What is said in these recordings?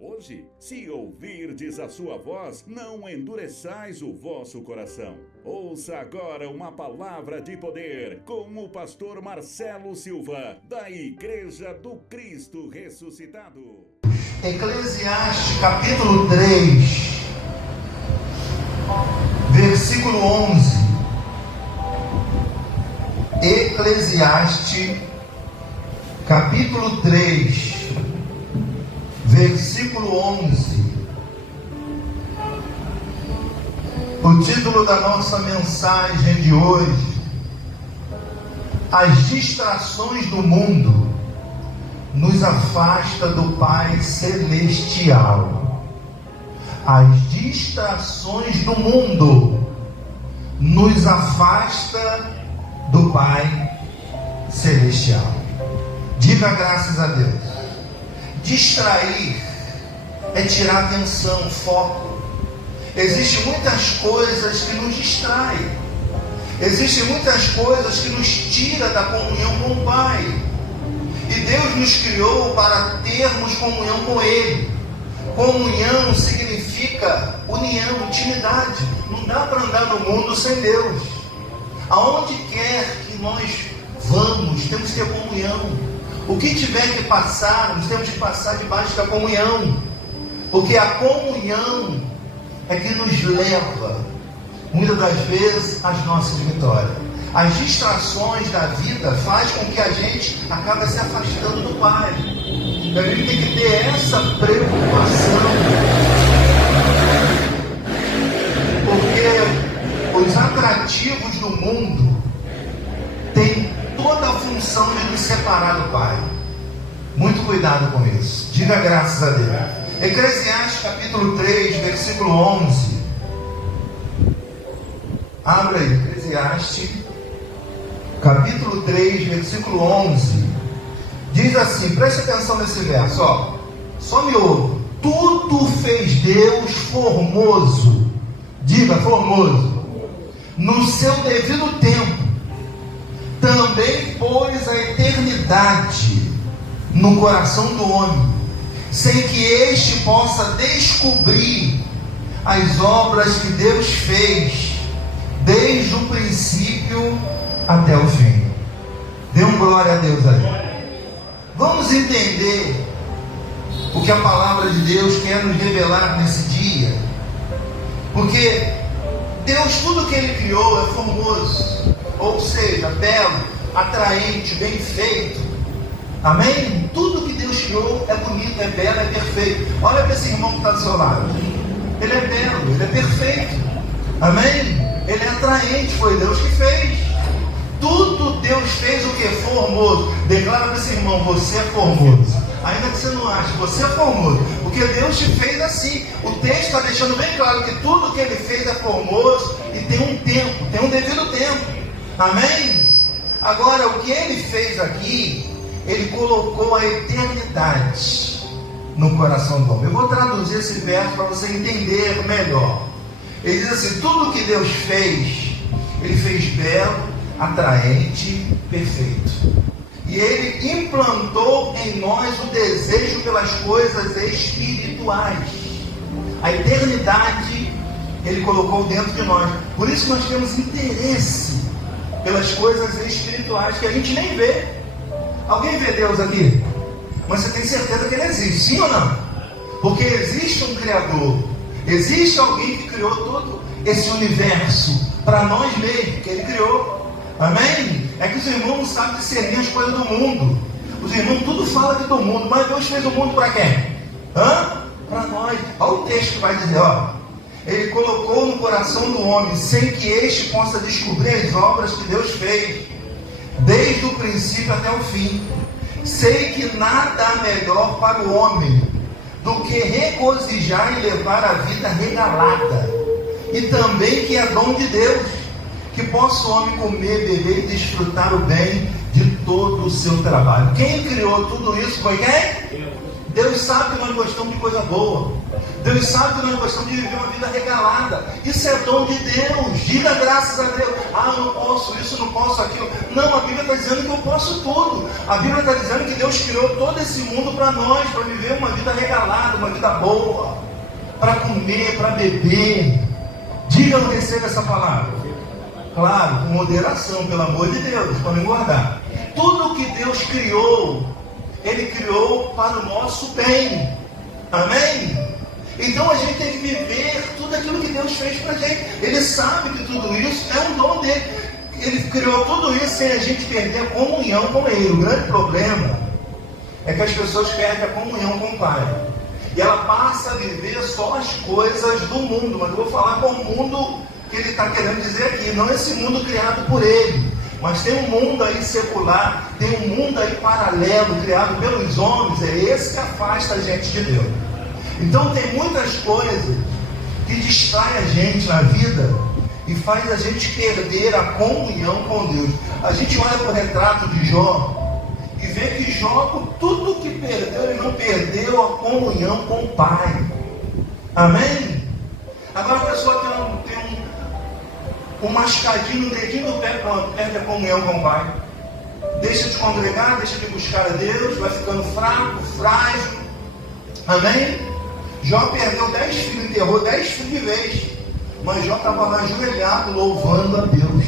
Hoje, se ouvirdes a sua voz, não endureçais o vosso coração. Ouça agora uma palavra de poder com o pastor Marcelo Silva, da Igreja do Cristo Ressuscitado. Eclesiastes capítulo 3, versículo 11. Eclesiastes capítulo 3, versículo 11. O título da nossa mensagem de hoje: as distrações do mundo nos afasta do Pai Celestial. As distrações do mundo nos afasta do Pai Celestial. Diga graças a Deus. Distrair é tirar atenção, foco. Existem muitas coisas que nos distraem. Existem muitas coisas que nos tiram da comunhão com o Pai. E Deus nos criou para termos comunhão com Ele. Comunhão significa união, intimidade. Não dá para andar no mundo sem Deus. Aonde quer que nós vamos, temos que ter comunhão. O que tiver que passar, nós temos que passar debaixo da comunhão. Porque a comunhão é que nos leva, muitas das vezes, às nossas vitórias. As distrações da vida fazem com que a gente acabe se afastando do Pai. A gente tem que ter essa preocupação. Porque os atrativos do mundo têm toda a função de nos separar do Pai. Muito cuidado com isso. Diga graças a Deus. Eclesiastes capítulo 3, versículo 11. Abra aí, Eclesiastes capítulo 3, versículo 11. Diz assim, preste atenção nesse verso, ó. Só me ouve. Tudo fez Deus formoso. Diga, formoso. No seu devido tempo. Também pôs a eternidade no coração do homem, sem que este possa descobrir as obras que Deus fez, desde o princípio até o fim. Dê um glória a Deus aí. Vamos entender o que a palavra de Deus quer nos revelar nesse dia. Porque Deus, tudo que Ele criou é formoso. Ou seja, belo, atraente, bem feito. Amém? Tudo que Deus criou é bonito, é belo, é perfeito. Olha para esse irmão que está do seu lado. Ele é belo, ele é perfeito. Amém? Ele é atraente, foi Deus que fez. Tudo Deus fez o que? Formoso. Declara para esse irmão, você é formoso. Ainda que você não ache, você é formoso. Porque Deus te fez assim. O texto está deixando bem claro que tudo que Ele fez é formoso e tem um tempo, tem um devido tempo. Amém? Agora, o que Ele fez aqui, Ele colocou a eternidade no coração do homem. Eu vou traduzir esse verso para você entender melhor. Ele diz assim: tudo que Deus fez, Ele fez belo, atraente, perfeito. E Ele implantou em nós o desejo pelas coisas espirituais. A eternidade Ele colocou dentro de nós. Por isso nós temos interesse pelas coisas espirituais que a gente nem vê. Alguém vê Deus aqui? Mas você tem certeza que Ele existe, sim ou não? Porque existe um Criador. Existe alguém que criou todo esse universo para nós mesmos, que Ele criou. Amém? É que os irmãos não sabem discernir as coisas do mundo. Os irmãos tudo falam aqui do mundo, mas Deus fez o mundo para quem? Para nós. Olha o texto que vai dizer, ó. Ele colocou no coração do homem, sem que este possa descobrir as obras que Deus fez, desde o princípio até o fim. Sei que nada há melhor para o homem do que regozijar e levar a vida regalada, e também que é dom de Deus, que possa o homem comer, beber e desfrutar o bem de todo o seu trabalho. Quem criou tudo isso foi quem? Deus sabe que nós gostamos de coisa boa. Deus sabe que nós gostamos de viver uma vida regalada. Isso é dom de Deus. Diga graças a Deus. Ah, não posso isso, não posso aquilo. Não, a Bíblia está dizendo que eu posso tudo. A Bíblia está dizendo que Deus criou todo esse mundo para nós, para viver uma vida regalada, uma vida boa, para comer, para beber. Diga ou receba essa palavra. Claro, com moderação, pelo amor de Deus, para não engordar. Tudo que Deus criou, Ele criou para o nosso bem. Amém? Então a gente tem que viver tudo aquilo que Deus fez para a gente. Ele sabe que tudo isso é um dom dele. Ele criou tudo isso sem a gente perder a comunhão com Ele. O grande problema é que as pessoas perdem a comunhão com o Pai. E ela passa a viver só as coisas do mundo. Mas eu vou falar com o mundo que ele está querendo dizer aqui. Não esse mundo criado por Ele. Mas tem um mundo aí secular, tem um mundo aí paralelo, criado pelos homens. É esse que afasta a gente de Deus. Então tem muitas coisas que distraem a gente na vida e faz a gente perder a comunhão com Deus. A gente olha para o retrato de Jó e vê que Jó, com tudo que perdeu, ele não perdeu a comunhão com o Pai. Amém? Agora a pessoa tem um mascadinho no dedinho do pé, pronto, perde a comunhão com o Pai. Deixa de congregar, deixa de buscar a Deus, vai ficando fraco, frágil. Amém? Jó perdeu 10 filhos, enterrou 10 filhos de vez. Mas Jó estava lá ajoelhado, louvando a Deus.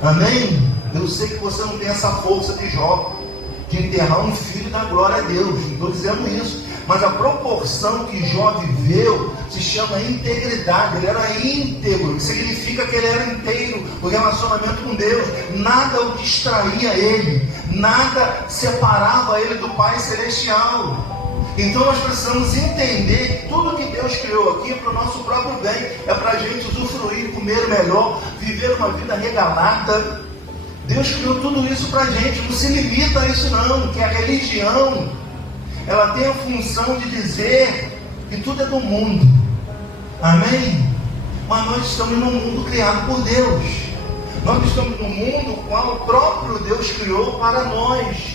Amém? Eu sei que você não tem essa força de Jó, de enterrar um filho da glória a Deus. Não estou dizendo isso. Mas a proporção que Jó viveu se chama integridade. Ele era íntegro, que significa que ele era inteiro no relacionamento com Deus. Nada o distraía ele, nada separava ele do Pai Celestial. Então nós precisamos entender que tudo que Deus criou aqui é para o nosso próprio bem. É para a gente usufruir, comer melhor, viver uma vida regalada. Deus criou tudo isso para a gente. Não se limita a isso não, que a religião, ela tem a função de dizer que tudo é do mundo. Amém? Mas nós estamos num mundo criado por Deus. Nós estamos num mundo qual o próprio Deus criou para nós.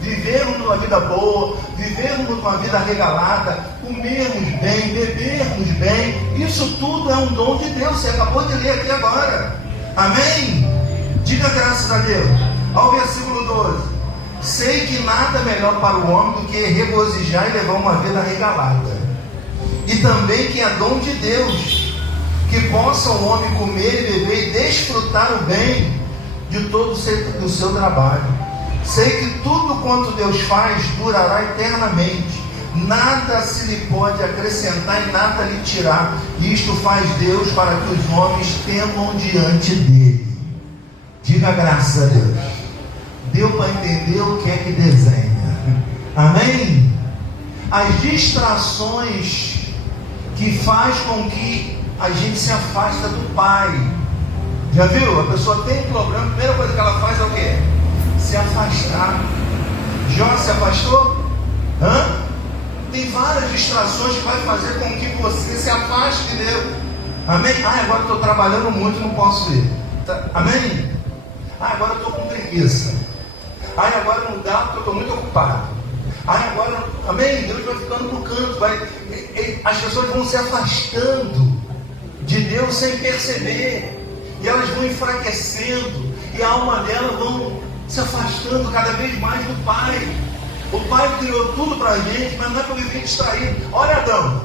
Vivermos uma vida boa, vivermos uma vida regalada, comermos bem, bebermos bem. Isso tudo é um dom de Deus. Você acabou de ler aqui agora. Amém? Diga graças a Deus. Ao versículo 12. Sei que nada é melhor para o homem do que regozijar e levar uma vida regalada. E também que é dom de Deus, que possa o homem comer e beber e desfrutar o bem de todo o seu trabalho. Sei que tudo quanto Deus faz durará eternamente. Nada se lhe pode acrescentar e nada lhe tirar. Isto faz Deus para que os homens temam diante dele. Diga graças a Deus. Deu para entender o que é que desenha. Amém? As distrações que faz com que a gente se afasta do Pai. Já viu? A pessoa tem um problema, a primeira coisa que ela faz é o quê? Se afastar. Jó se afastou? Tem várias distrações que vai fazer com que você se afaste de Deus. Amém? Agora estou trabalhando muito, não posso ir. Amém? Agora estou com preguiça. Agora não dá porque eu estou muito ocupado. Agora, amém? Deus vai ficando no canto. As pessoas vão se afastando de Deus sem perceber. E elas vão enfraquecendo. E a alma delas vão se afastando cada vez mais do Pai. O Pai criou tudo para a gente, mas não é para viver distraído. Olha Adão,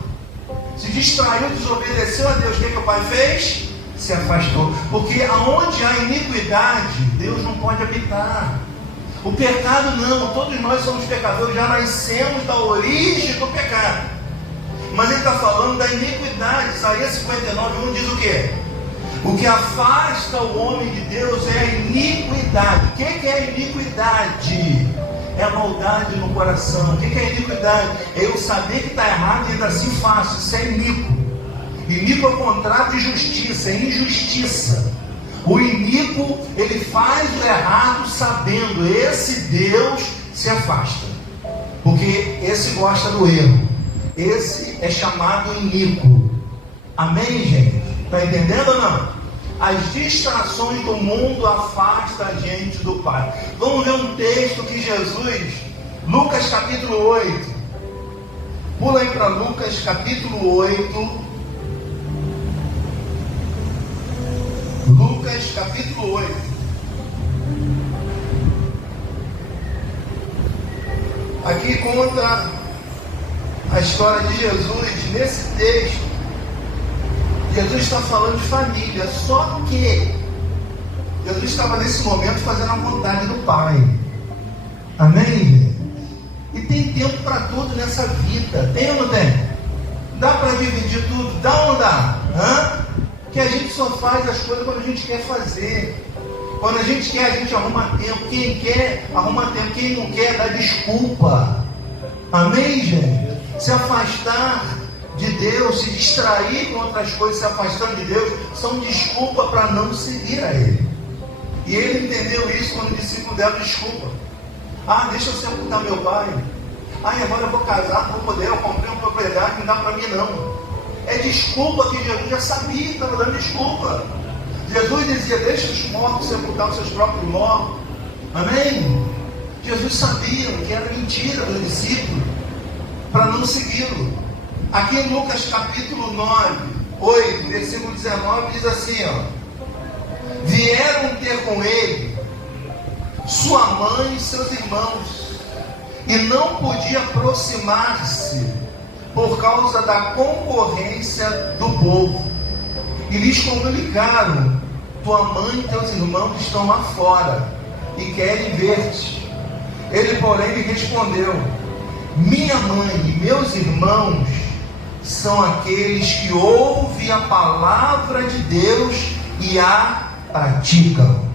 se distraiu, desobedeceu a Deus, o que o Pai fez? Se afastou. Porque aonde há iniquidade, Deus não pode habitar. O pecado não, todos nós somos pecadores, já nascemos da origem do pecado. Mas ele está falando da iniquidade. Isaías 59:1 diz o quê? O que afasta o homem de Deus é a iniquidade. O que é a iniquidade? É a maldade no coração. O que é a iniquidade? É eu saber que está errado e ainda assim faço. Isso é iníquo. Iníquo é o contrário de justiça, é injustiça. O iníquo, ele faz o errado sabendo. Esse Deus se afasta. Porque esse gosta do erro. Esse é chamado iníquo. Amém, gente? Está entendendo ou não? As distrações do mundo afastam a gente do Pai. Vamos ler um texto que Jesus, Lucas capítulo 8, Pula aí para Lucas capítulo 8. Lucas capítulo 8. Aqui conta a história de Jesus. Nesse texto, Jesus está falando de família, só que Jesus estava nesse momento fazendo a vontade do Pai. Amém? E tem tempo para tudo nessa vida. Tem ou não tem? Dá para dividir tudo? Dá ou não dá? Que a gente só faz as coisas quando a gente quer fazer. Quando a gente quer, a gente arruma tempo. Quem quer, arruma tempo. Quem não quer, dá desculpa. Amém, gente? Se afastar de Deus, se distrair com outras coisas, se afastando de Deus, são desculpa para não seguir a Ele. E ele entendeu isso quando o discípulo deram desculpa. Deixa eu sepultar meu pai. Agora eu vou casar, não vou poder, eu comprei uma propriedade, não dá para mim não. É desculpa que Jesus já sabia que estava dando desculpa. Jesus dizia, deixa os mortos sepultar os seus próprios mortos. Amém? Jesus sabia que era mentira do discípulo para não segui-lo. Aqui em Lucas capítulo 8, versículo 19, diz assim, vieram ter com ele sua mãe e seus irmãos, e não podia aproximar-se por causa da concorrência do povo. E lhes comunicaram, tua mãe e teus irmãos estão lá fora e querem ver-te. Ele, porém, lhe respondeu, minha mãe e meus irmãos são aqueles que ouvem a palavra de Deus e a praticam.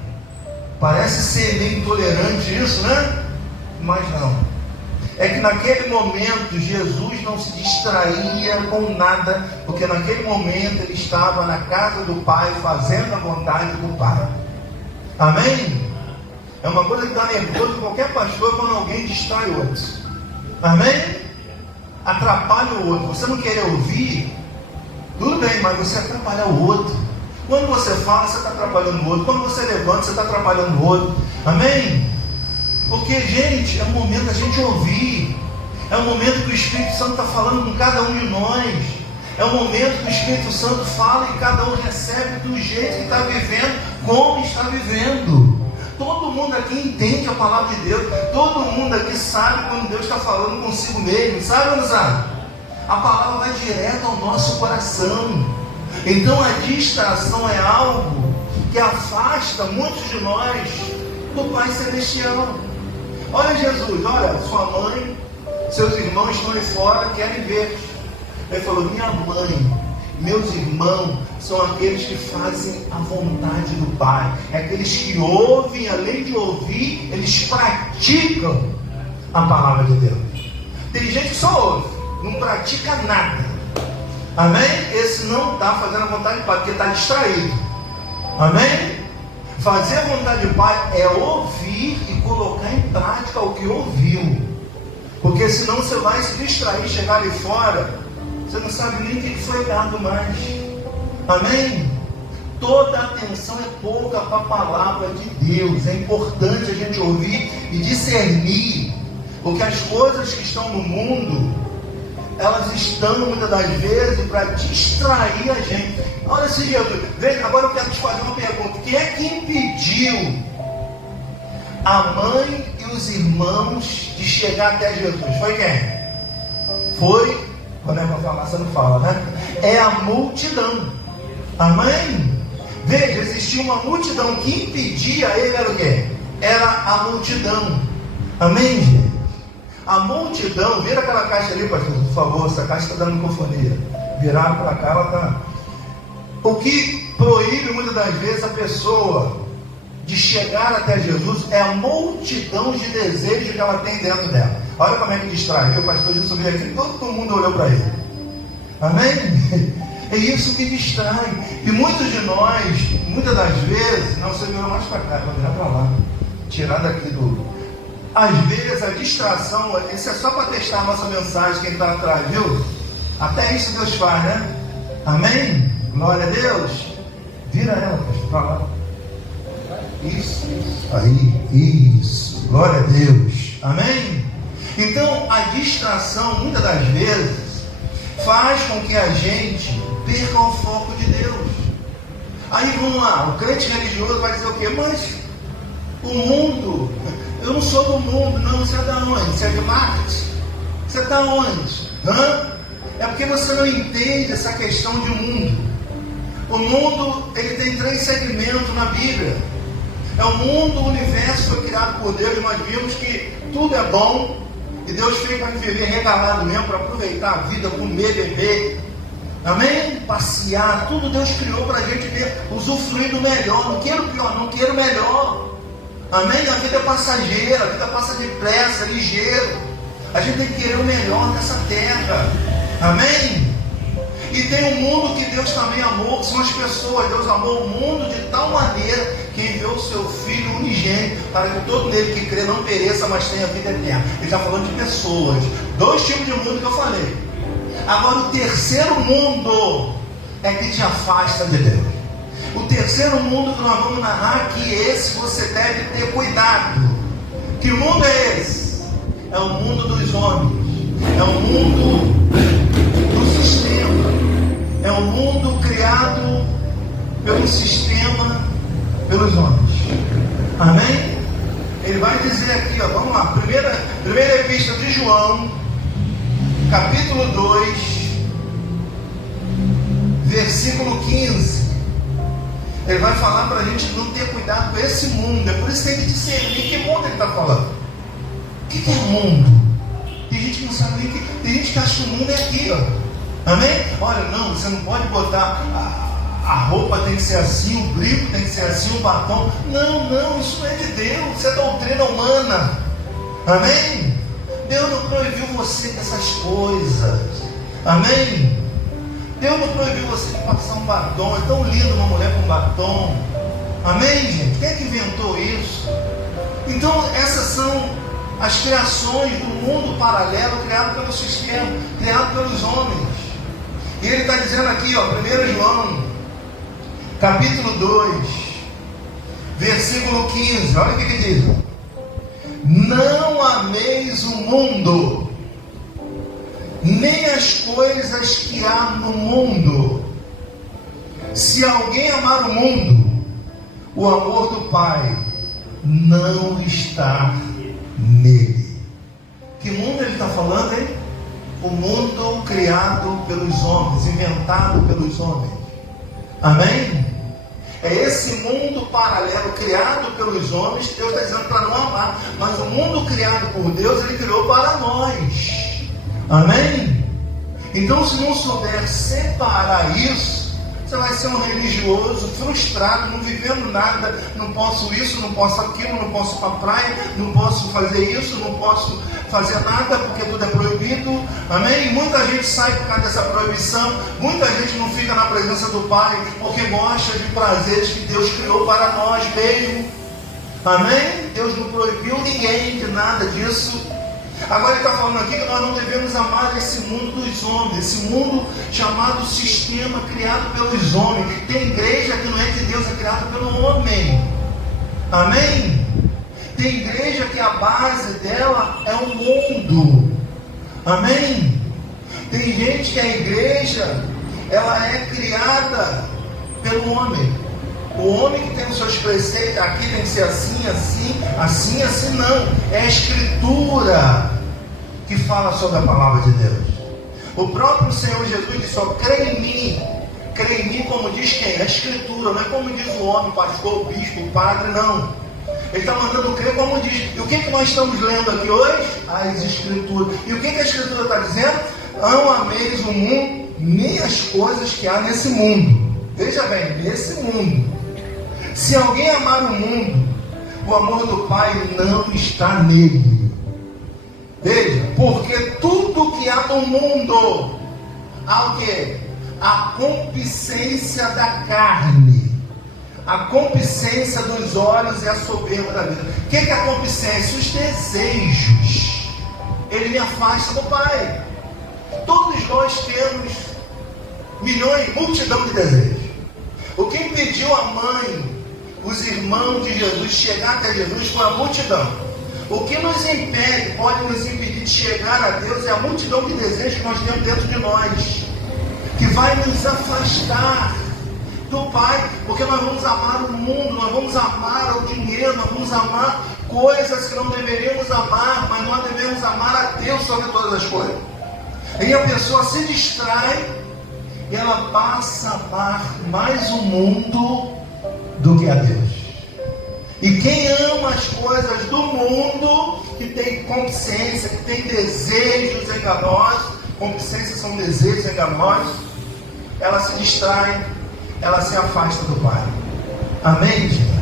Parece ser meio intolerante isso, né? Mas não. É que naquele momento Jesus não se distraía com nada, porque naquele momento ele estava na casa do Pai, fazendo a vontade do Pai. Amém? É uma coisa que dá nervoso qualquer pastor quando alguém distrai outro. Amém? Atrapalha o outro. Você não quer ouvir? Tudo bem, mas você atrapalha o outro. Quando você fala, você está atrapalhando o outro. Quando você levanta, você está atrapalhando o outro. Amém? Porque, gente, é o momento da gente ouvir. É o momento que o Espírito Santo está falando com cada um de nós. É o momento que o Espírito Santo fala e cada um recebe do jeito que está vivendo, como está vivendo. Todo mundo aqui entende a palavra de Deus. Todo mundo aqui sabe quando Deus está falando consigo mesmo. Sabe ou não sabe? A palavra vai direto ao nosso coração. Então a distração é algo que afasta muitos de nós do Pai Celestial. Olha Jesus, olha, sua mãe, seus irmãos estão ali fora, querem ver. Ele falou, minha mãe, meus irmãos são aqueles que fazem a vontade do Pai. É aqueles que ouvem, além de ouvir, eles praticam a palavra de Deus. Tem gente que só ouve, não pratica nada. Amém? Esse não está fazendo a vontade do Pai, porque está distraído. Amém? Fazer a vontade do Pai é ouvir e colocar em prática o que ouviu. Porque senão você vai se distrair, chegar ali fora, você não sabe nem o que foi dado mais. Amém? Toda atenção é pouca para a palavra de Deus. É importante a gente ouvir e discernir, porque as coisas que estão no mundo, elas estão muitas das vezes para distrair a gente. Olha esse Jesus, agora eu quero te fazer uma pergunta. Quem é que impediu a mãe e os irmãos de chegar até Jesus? Foi quem? Foi, quando é para falar, você não fala, né? É a multidão. Amém? Veja, existia uma multidão que impedia ele, era o quê? Era a multidão. Amém, gente? A multidão, vira aquela caixa ali, pastor, por favor, essa caixa está dando microfonia. Virar para cá, ela está. O que proíbe muitas das vezes a pessoa de chegar até Jesus é a multidão de desejos que ela tem dentro dela. Olha como é que distrai. O pastor Jesus veio aqui, todo mundo olhou para ele. Amém? É isso que distrai. E muitos de nós, muitas das vezes, não, você virou mais para cá, vai virar para lá. Tirar daqui do. Às vezes a distração, isso é só para testar a nossa mensagem, quem está atrás, viu? Até isso Deus faz, né? Amém? Glória a Deus. Vira ela, para lá. Isso. Aí, isso. Glória a Deus. Amém? Então, a distração, muitas das vezes, faz com que a gente perca o foco de Deus. Aí vamos lá, o crente religioso vai dizer o quê? Mas o mundo, eu não sou do mundo. Não, você é da onde? Você é de Marte? Você está onde? É porque você não entende essa questão de mundo. O mundo, ele tem 3 segmentos na Bíblia. É o mundo, o universo foi criado por Deus, e nós vimos que tudo é bom, e Deus fez para viver regalado mesmo, para aproveitar a vida, comer, beber, amém? Passear, tudo Deus criou para a gente usufruir do melhor. Não quero pior, não quero melhor, amém? A vida é passageira, a vida passa depressa, ligeiro. A gente tem que querer o melhor dessa terra, amém? E tem um mundo que Deus também amou, que são as pessoas. Deus amou o mundo de tal maneira que enviou o seu Filho unigênito, para que todo nele que crê não pereça, mas tenha vida eterna. Ele está falando de pessoas. 2 tipos de mundo que eu falei. Agora, o terceiro mundo é que te afasta de Deus. O terceiro mundo que nós vamos narrar aqui, esse você deve ter cuidado. Que mundo é esse? É o mundo dos homens. É o mundo do sistema. É o mundo criado pelo sistema, pelos homens. Amém? Ele vai dizer aqui, ó, vamos lá, primeira epístola de João, capítulo 2, versículo 15. Ele vai falar para a gente não ter cuidado com esse mundo. É por isso que tem que discernir que mundo ele está falando. O que é mundo? Tem gente que não sabe nem tem gente que acha que o mundo é aqui, ó. Amém? Olha, não, você não pode botar a roupa tem que ser assim, o brinco tem que ser assim, o batom. Não, isso não é de Deus, isso é doutrina humana. Amém? Deus não proibiu você com essas coisas. Amém? Deus não proibiu você de passar um batom. É tão lindo uma mulher com batom. Amém, gente? Quem é que inventou isso? Então, essas são as criações do mundo paralelo criado pelo sistema, criado pelos homens. E ele está dizendo aqui, ó, 1 João, capítulo 2, versículo 15, olha o que diz: não ameis o mundo, nem as coisas que há no mundo. Se alguém amar o mundo, o amor do Pai não está nele. Que mundo ele está falando, hein? O mundo criado pelos homens, inventado pelos homens. Amém? É esse mundo paralelo criado pelos homens que Deus está dizendo para não amar. Mas o mundo criado por Deus, Ele criou para nós. Amém? Então, se não souber separar isso, você vai ser um religioso frustrado, não vivendo nada. Não posso isso, não posso aquilo, não posso ir para a praia, não posso fazer isso, não posso fazer nada porque tudo é proibido. Amém? E muita gente sai por causa dessa proibição. Muita gente não fica na presença do Pai porque gosta de prazeres que Deus criou para nós mesmo. Amém? Deus não proibiu ninguém de nada disso. Agora ele está falando aqui que nós não devemos amar esse mundo dos homens, esse mundo chamado sistema criado pelos homens. Tem igreja que não é de Deus, é criada pelo homem. Amém? Tem igreja que a base dela é o mundo. Amém? Tem gente que a igreja, ela é criada pelo homem. O homem que tem os seus preceitos, aqui tem que ser assim, assim, assim, não. É a Escritura que fala sobre a palavra de Deus. O próprio Senhor Jesus disse, ó, crê em mim como diz quem? A Escritura, não é como diz o homem, o pastor, o bispo, o padre, não. Ele está mandando crer como diz. E o que nós estamos lendo aqui hoje? As Escrituras. E o que a Escritura está dizendo? Não ameis o mundo, nem as coisas que há nesse mundo. Veja bem, nesse mundo. Se alguém amar o mundo, o amor do Pai não está nele. Veja, porque tudo que há no mundo, há o quê? A concupiscência da carne, a concupiscência dos olhos e a soberba da vida. O que é a concupiscência? Os desejos. Ele me afasta do Pai. Todos nós temos milhões, multidão de desejos. O que impediu a mãe, os irmãos de Jesus chegar até Jesus foi a multidão. O que nos impede, pode nos impedir de chegar a Deus é a multidão de desejos que nós temos dentro de nós, que vai nos afastar do Pai, porque nós vamos amar o mundo, nós vamos amar o dinheiro, nós vamos amar coisas que não deveríamos amar, mas nós devemos amar a Deus sobre todas as coisas. E a pessoa se distrai e ela passa a amar mais o mundo do que a Deus. E quem ama as coisas do mundo, que tem consciência, que tem desejos enganosos, concupiscência são desejos enganosos, ela se distrai, ela se afasta do Pai. Amém, gente?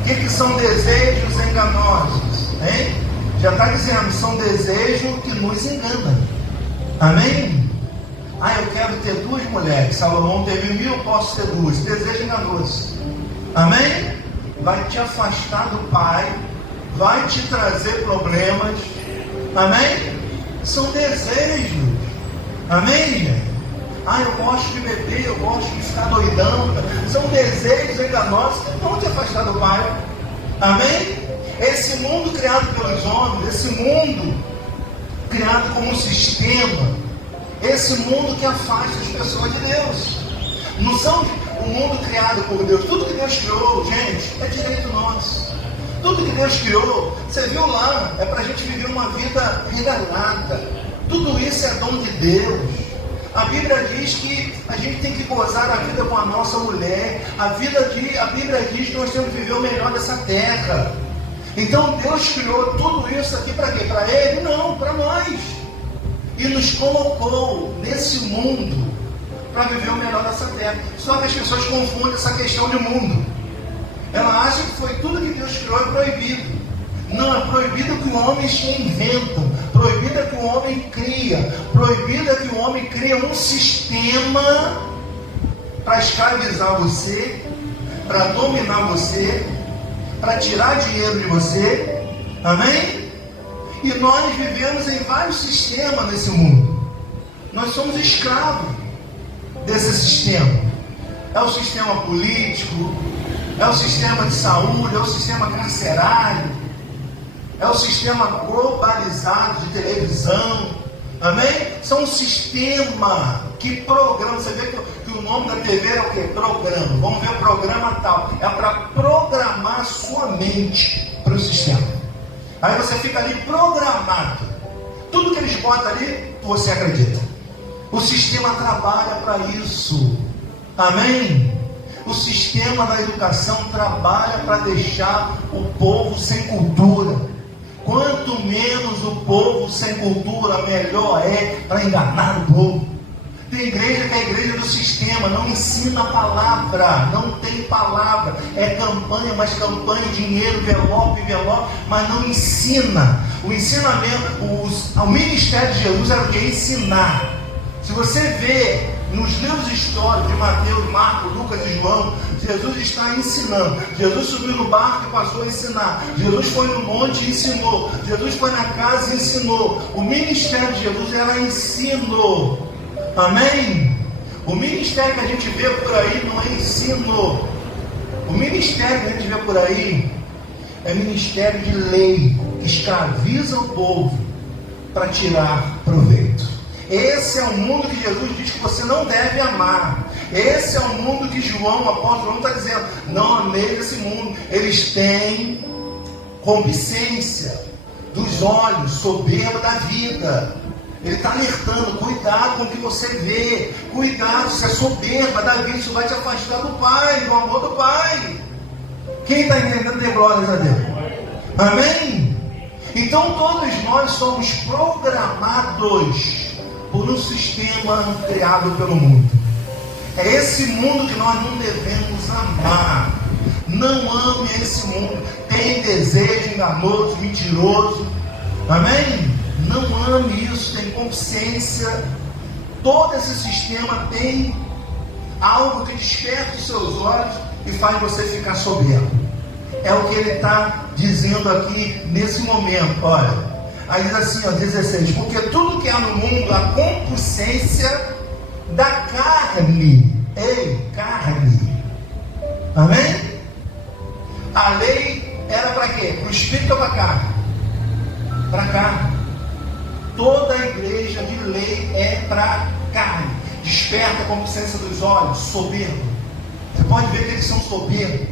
O que são desejos enganosos? Hein? Já está dizendo, são desejos que nos enganam. Amém? Eu quero ter 2 mulheres. Salomão teve 1000, posso ter 2. Desejo enganoso. Amém? Vai te afastar do Pai, vai te trazer problemas. Amém? São desejos. Amém, gente? Eu gosto de beber, eu gosto de ficar doidão. São desejos enganosos que vão te afastar do Pai. Amém? Esse mundo criado pelos homens, esse mundo criado como um sistema, esse mundo que afasta as pessoas de Deus. Não são o mundo criado por Deus. Tudo que Deus criou, gente, é direito nosso. Tudo que Deus criou, você viu lá, é para a gente viver uma vida regalada. Tudo isso é dom de Deus. A Bíblia diz que a gente tem que gozar a vida com a nossa mulher. A Bíblia diz que nós temos que viver o melhor dessa terra. Então Deus criou tudo isso aqui para quê? Para Ele? Não, para nós. E nos colocou nesse mundo para viver o melhor dessa terra. Só que as pessoas confundem essa questão de mundo. Ela acha que foi tudo que Deus criou é proibido. Não, é proibido que o homem se inventa, proibido é que o homem cria, proibido é que o homem cria um sistema para escravizar você, para dominar você, para tirar dinheiro de você. Amém? E nós vivemos em vários sistemas nesse mundo. Nós somos escravos desse sistema. É o sistema político, é o sistema de saúde, é o sistema carcerário, é o sistema globalizado de televisão. Amém? São um sistema que programa. Você vê que o nome da TV é o quê? Programa. Vamos ver o programa tal. É para programar a sua mente para o sistema. Aí você fica ali programado. Tudo que eles botam ali, você acredita. O sistema trabalha para isso. Amém? O sistema da educação trabalha para deixar o povo sem cultura. Quanto menos o povo sem cultura, melhor é para enganar o povo. Tem igreja que é a igreja do sistema, não ensina a palavra, não tem palavra. É campanha, mas campanha, dinheiro, envelope, mas não ensina. O ensinamento, o ministério de Jesus era o que? Ensinar. Se você vê nos livros históricos de Mateus, Marcos, Lucas e João, Jesus está ensinando. Jesus subiu no barco e passou a ensinar. Jesus foi no monte e ensinou. Jesus foi na casa e ensinou. O ministério de Jesus era ensino. Amém? O ministério que a gente vê por aí não é ensino. O ministério que a gente vê por aí é ministério de lei, que escraviza o povo para tirar proveito. Esse é o mundo que Jesus diz que você não deve amar. Esse é o mundo que João, o apóstolo João, está dizendo: não amei esse mundo. Eles têm concupiscência dos olhos, soberba da vida. Ele está alertando: cuidado com o que você vê, cuidado, se é soberba da vida, isso vai te afastar do Pai, do amor do Pai. Quem está entendendo, dê glórias a Deus. Amém? Então todos nós somos programados por um sistema criado pelo mundo. É esse mundo que nós não devemos amar. Não ame esse mundo. Tem desejo enganoso, mentiroso. Amém? Não ame isso. Tem consciência. Todo esse sistema tem algo que desperta os seus olhos e faz você ficar soberbo. É o que ele está dizendo aqui nesse momento. Olha, aí diz assim, ó, 16: porque tudo que há no mundo, a concupiscência da carne. Ei, carne. Amém? A lei era para quê? Para o espírito ou para a carne? Para a carne. toda a igreja de lei é para carne. Desperta a concupiscência dos olhos, soberbo. Você pode ver que eles são soberbos.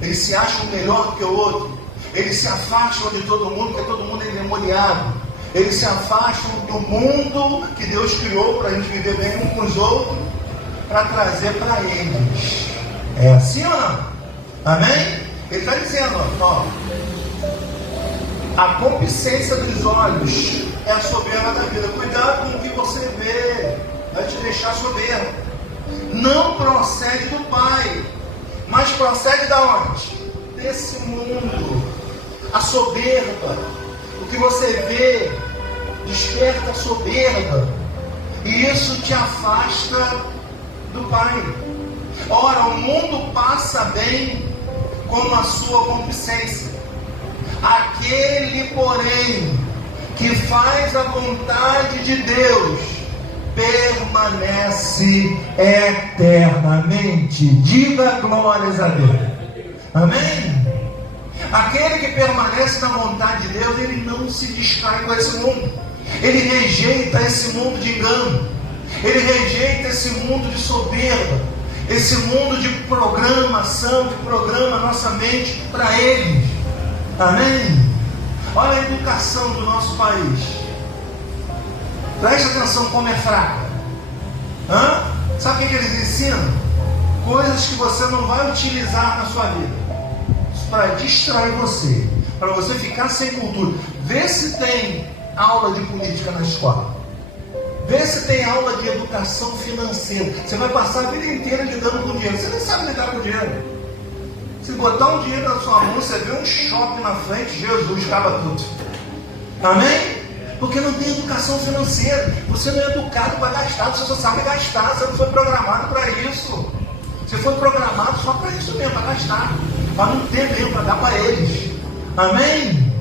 Eles se acham melhor do que o outro. Eles se afastam de todo mundo, porque todo mundo é endemoniado. Eles se afastam do mundo que Deus criou para a gente viver bem um com os outros, para trazer para eles. É assim ou não? Amém? Ele está dizendo, ó, a concupiscência dos olhos é a soberba da vida. Cuidado com o que você vê, vai te deixar soberbo. Não procede do Pai, mas procede da onde? Desse mundo. A soberba, o que você vê, desperta a soberba, e isso te afasta do Pai. Ora, o mundo passa bem como a sua concupiscência. Aquele, porém, que faz a vontade de Deus, permanece eternamente. Diga glórias a Deus. Amém? Aquele que permanece na vontade de Deus, ele não se distrai com esse mundo. Ele rejeita esse mundo de engano. Ele rejeita esse mundo de soberba. Esse mundo de programação, que programa a nossa mente para eles. Amém? Olha a educação do nosso país. Preste atenção como é fraca. Sabe o que eles ensinam? Coisas que você não vai utilizar na sua vida, para distrair você, para você ficar sem cultura. Vê se tem aula de política na escola. Vê se tem aula de educação financeira. Você vai passar a vida inteira lidando com dinheiro. Você nem sabe lidar com dinheiro. Se botar um dinheiro na sua mão, você vê um shopping na frente, Jesus, acaba tudo. Amém? Porque não tem educação financeira. Você não é educado para gastar, você só sabe gastar. Você não foi programado para isso. Você foi programado só para isso mesmo, para gastar, para não ter mesmo, para dar para eles. Amém?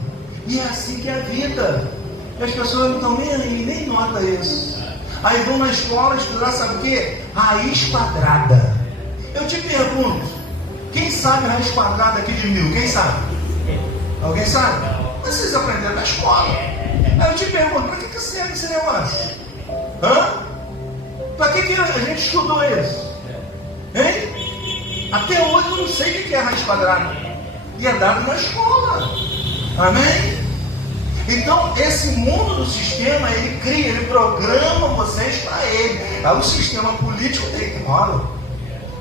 E é assim que é a vida. E as pessoas não estão nem aí, nem notam isso. Aí vão na escola estudar, sabe o quê? Raiz quadrada. Eu te pergunto, quem sabe raiz quadrada aqui de 1000? Quem sabe? Alguém sabe? Vocês aprenderam na escola. Aí eu te pergunto, para que serve esse negócio? Para que a gente estudou isso? Hein? Até hoje eu não sei o que é raiz quadrada. E é dado na escola. Amém? Então, esse mundo do sistema, ele cria, ele programa vocês para ele. Aí o sistema político ignora.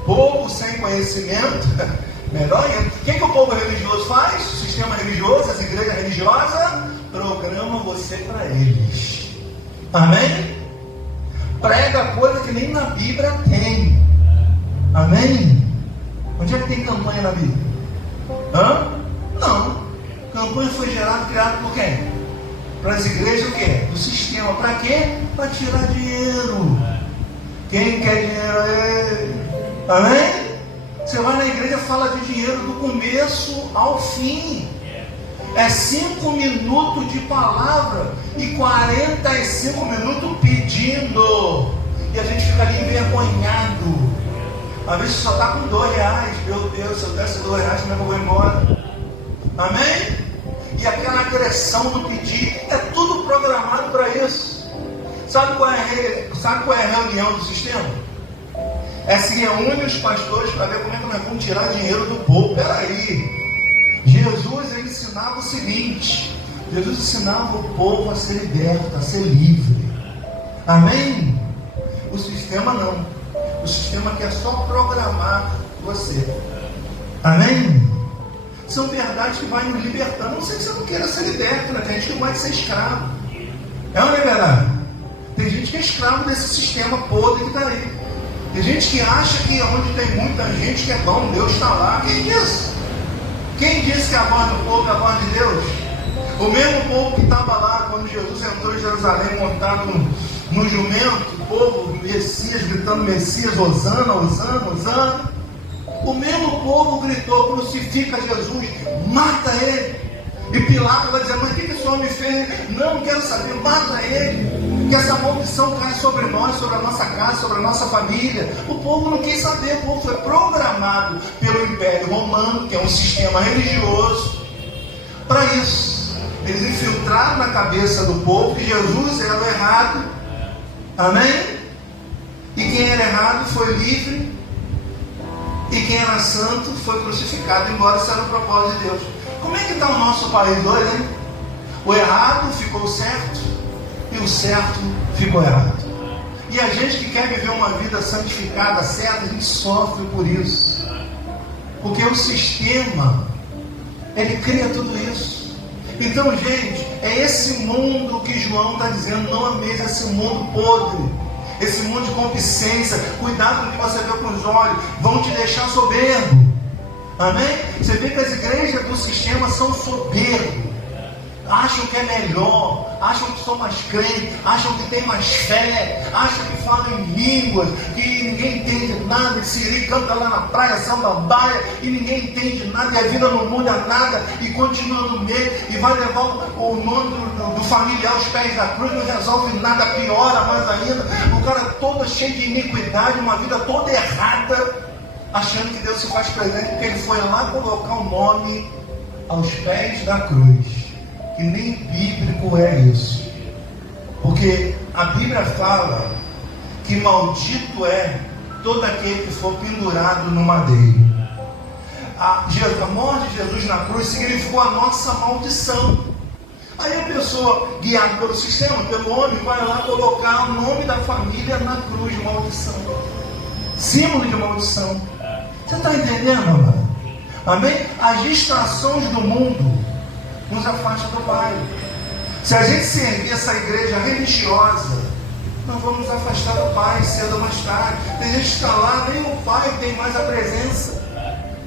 Povo sem conhecimento, melhor ainda. O que o povo religioso faz? O sistema religioso, as igrejas religiosas, programa você para eles. Amém? Prega coisa que nem na Bíblia tem. Amém? Onde é que tem campanha na Bíblia? Não. Campanha foi criada por quem? Para as igrejas o quê? Do sistema. Para quê? Para tirar dinheiro. Quem quer dinheiro aí? Amém? Você vai na igreja e fala de dinheiro do começo ao fim. É 5 minutos de palavra e 45 minutos pedindo. E a gente fica ali envergonhado. Às vezes só está com R$2. Meu Deus, se eu desse R$2, como é que eu vou embora? Amém? E aquela agressão do pedir, é tudo programado para isso. Sabe qual é a reunião do sistema? É se reúne os pastores para ver como é que nós vamos tirar dinheiro do povo. Peraí, Jesus ele ensinava o seguinte: Jesus ensinava o povo a ser liberto, a ser livre. Amém? O sistema não. O sistema quer só programar você. Amém? São verdades que vai nos libertando. Não sei que você não queira ser liberto, né? Tem gente que não vai ser escravo. É ou não é verdade? Tem gente que é escravo desse sistema podre que está aí. Tem gente que acha que onde tem muita gente que é bom, Deus está lá. Quem disse? Quem disse que a voz do povo é a voz de Deus? O mesmo povo que estava lá quando Jesus entrou em Jerusalém montado no jumento, o povo, Messias, gritando Messias, Hosana, Hosana, Hosana. O mesmo povo gritou: crucifica Jesus, mata ele. E Pilato vai dizer: mas o que esse homem fez? Não quero saber, mata ele. Que essa maldição caia sobre nós, sobre a nossa casa, sobre a nossa família. O povo não quis saber, o povo foi programado pelo Império Romano, que é um sistema religioso, para isso. Eles infiltraram na cabeça do povo que Jesus era o errado. Amém? E quem era errado foi livre. E quem era santo foi crucificado, embora isso era o propósito de Deus. Como é que está o nosso país hoje, hein? O errado ficou certo e o certo ficou errado. E a gente que quer viver uma vida santificada, certa, a gente sofre por isso. Porque o sistema, ele cria tudo isso. Então, gente, é esse mundo que João está dizendo, não ameis esse mundo podre, esse mundo de concupiscência. Cuidado com o que você vê com os olhos, vão te deixar soberbo. Amém? Você vê que as igrejas do sistema são soberbos. Acham que é melhor, acham que são mais crentes, acham que tem mais fé, acham que falam em línguas, que ninguém entende nada, que Siri canta lá na praia, samambaia, e ninguém entende nada, e a vida não muda nada, e continua no meio, e vai levar o nome do familiar aos pés da cruz, não resolve nada, piora mais ainda, o cara todo cheio de iniquidade, uma vida toda errada, achando que Deus se faz presente, porque ele foi lá colocar o nome aos pés da cruz. E nem bíblico é isso, porque a Bíblia fala que maldito é todo aquele que for pendurado no madeiro. A morte de Jesus na cruz significou a nossa maldição. Aí a pessoa, guiada pelo sistema, pelo homem, vai lá colocar o nome da família na cruz de maldição, símbolo de maldição. Você está entendendo, amado? Amém? As distrações do mundo nos afasta do Pai. Se a gente se erguer essa igreja religiosa, nós vamos nos afastar do Pai cedo ou mais tarde. Tem gente que está lá, nem o Pai tem mais a presença.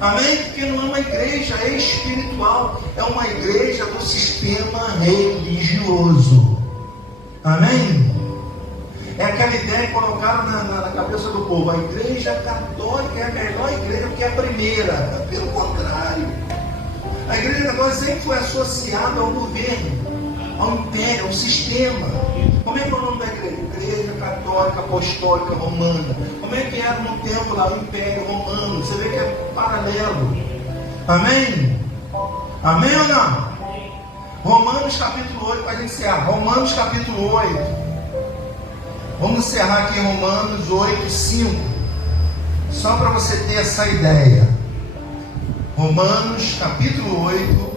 Amém? Porque não é uma igreja espiritual, é uma igreja do sistema religioso. Amém? É aquela ideia que colocaram na cabeça do povo: a igreja católica é a melhor igreja porque é a primeira. Pelo contrário, a igreja católica sempre foi associada ao governo, ao império, ao sistema. Como é que é o nome da igreja? Igreja Católica Apostólica Romana. Como é que era no tempo lá, o Império Romano? Você vê que é paralelo. Amém? Amém ou não? Romanos capítulo 8, para a gente encerrar. Romanos capítulo 8. Vamos encerrar aqui em Romanos 8, 5. Só para você ter essa ideia. Romanos capítulo 8,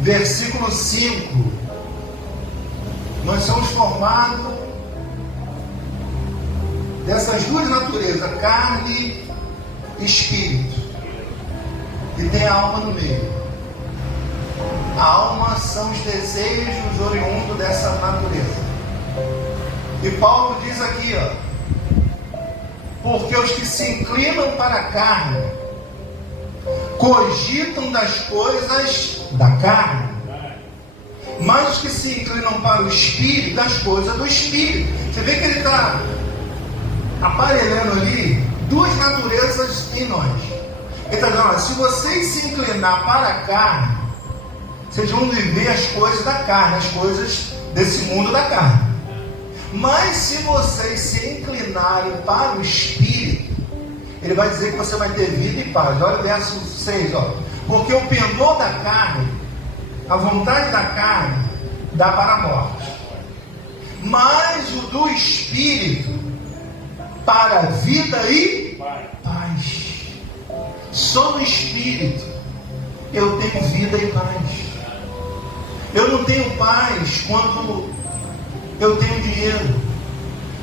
versículo 5. Nós somos formados dessas duas naturezas, carne e espírito, e tem a alma no meio. A alma são os desejos oriundos dessa natureza. E Paulo diz aqui, porque os que se inclinam para a carne cogitam das coisas da carne, mas os que se inclinam para o Espírito, das coisas do Espírito. Você vê que ele está aparelhando ali duas naturezas em nós. Ele está dizendo: se vocês se inclinar para a carne, vocês vão viver as coisas da carne, as coisas desse mundo da carne. Mas se vocês se inclinarem para o Espírito, ele vai dizer que você vai ter vida e paz. Olha o verso 6, porque o pendor da carne, a vontade da carne, dá para a morte, mas o do Espírito para a vida e paz. Só no Espírito eu tenho vida e paz. Eu não tenho paz quando eu tenho dinheiro,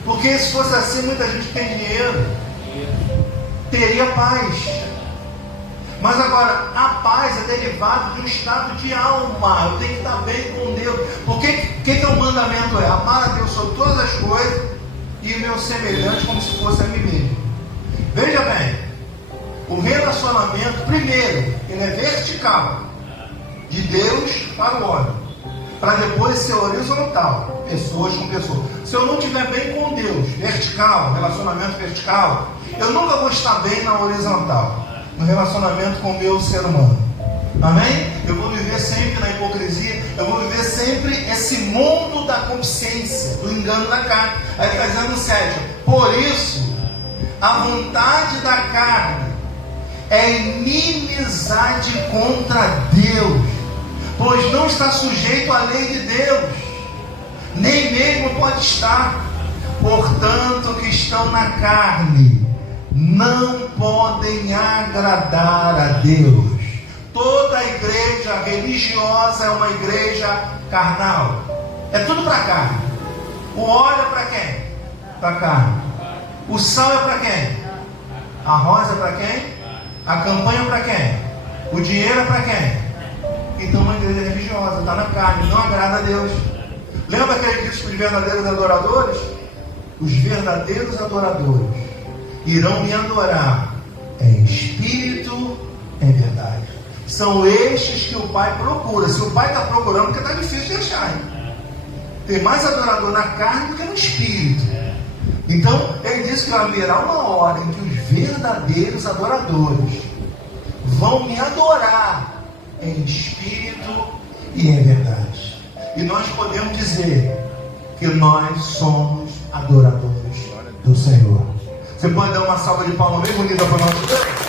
porque se fosse assim, muita gente tem dinheiro, teria paz. Mas agora, a paz é derivada de um estado de alma. Eu tenho que estar bem com Deus. Porque que o mandamento é? Amar a Deus sobre todas as coisas e o meu semelhante como se fosse a mim mesmo. Veja bem, o relacionamento, primeiro, ele é vertical, de Deus para o homem, para depois ser horizontal, pessoas com pessoas. Se eu não estiver bem com Deus, vertical, relacionamento vertical, eu nunca vou estar bem na horizontal, no relacionamento com o meu ser humano. Amém? Eu vou viver sempre na hipocrisia, eu vou viver sempre esse mundo da concupiscência, do engano da carne. Aí está dizendo o 7: por isso, a vontade da carne é inimizade contra Deus, pois não está sujeito à lei de Deus, nem mesmo pode estar. Portanto, que estão na carne não podem agradar a Deus. Toda a igreja religiosa é uma igreja carnal. É tudo para carne. O óleo é para quem? Para carne. O sal é para quem? A rosa é para quem? A campanha é para quem? O dinheiro é para quem? Então uma igreja religiosa está na carne, não agrada a Deus. Lembra que ele disse para os verdadeiros adoradores? Os verdadeiros adoradores irão me adorar em espírito, em verdade. São estes que o Pai procura. Se o Pai está procurando, porque está difícil de achar, hein? Tem mais adorador na carne do que no espírito. Então ele diz que haverá uma hora em que os verdadeiros adoradores vão me adorar em espírito e em verdade. E nós podemos dizer que nós somos adoradores do Senhor. Você pode dar uma salva de palmas bem bonita para nós?